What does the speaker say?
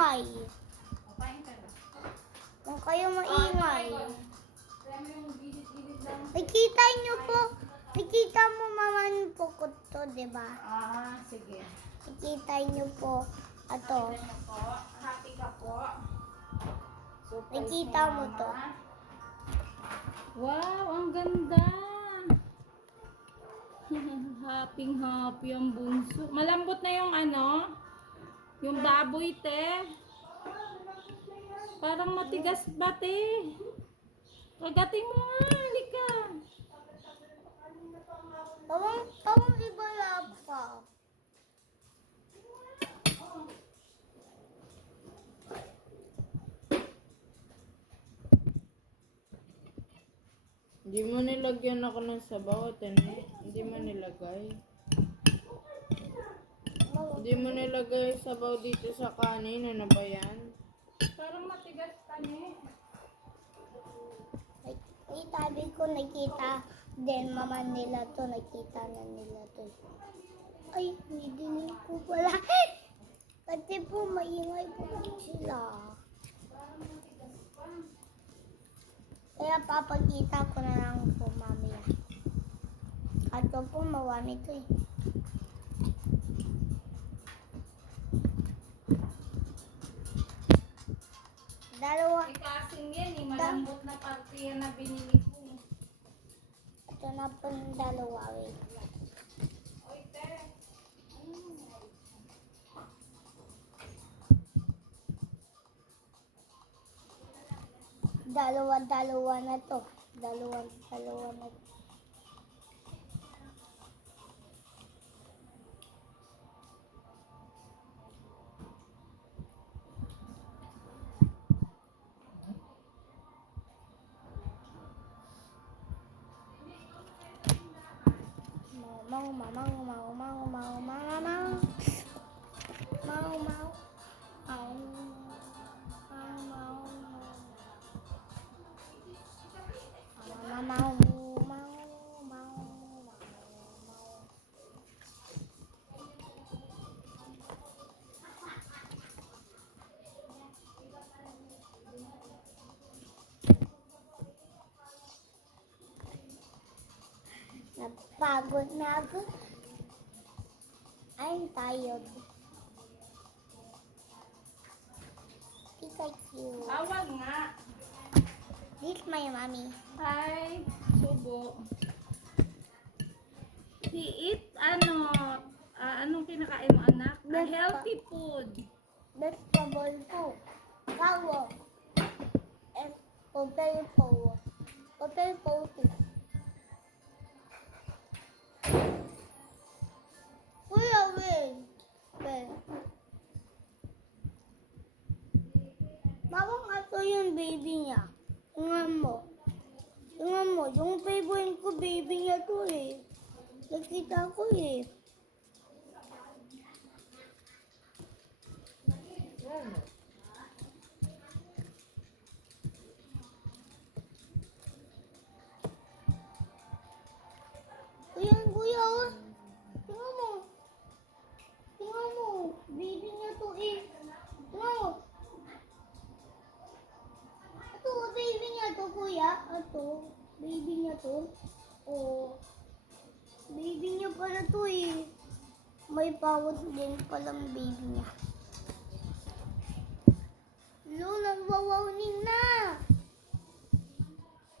maingay. Huwag kayo maingay. Nakita nyo po. Nakita mo maman po ko to, diba? Sige. Nakita nyo po. Ato. Happy ka po. Nakita mo to. Wow, ang ganda. Happy ang bunso. Malambot na yung ano, yung baboy, te. Parang matigas ba, te? Kagatin mo nga, halika. Tawang ibala pa. Hindi mo nilagyan ako ng sabaw, tene. Hindi mo nilagay. Hindi mo nilagay sabaw dito sa kanin. Ano ba yan? Parang matigas, tene. Ay, sabi ko nakita din mama nila to. Nakita na nila to. Ay, hindi din ko pala. Kasi po maingay po sila. Kaya papakita ko na lang po mamaya. At po mawami to eh. Dalawa. Ikasing yan eh. Malambot na parte yan na binili ko. Ito na po yung dalawa. Wait lang. Oy, te. Dalawa na to. Dalawa na to. Napagod na ako. I'm tired. Pikachu. Awag nga. This is my mommy. Hi, subo. Eat, anong kinakain mo, anak? Healthy food. Vegetable po. Kawo. And potato. Potato too. Kuya, wait. Bawang ato yung baby niya. Tingnan mo. Yung favorite ko baby niya to eh. Nakita ko eh. Kuya, oh. Tingnan mo. Baby niya to eh. Tingnan mo. Ito, baby niya to, kuya. Ito, baby niya to. Oh. Baby niya pala to eh. May pawot din palang baby niya.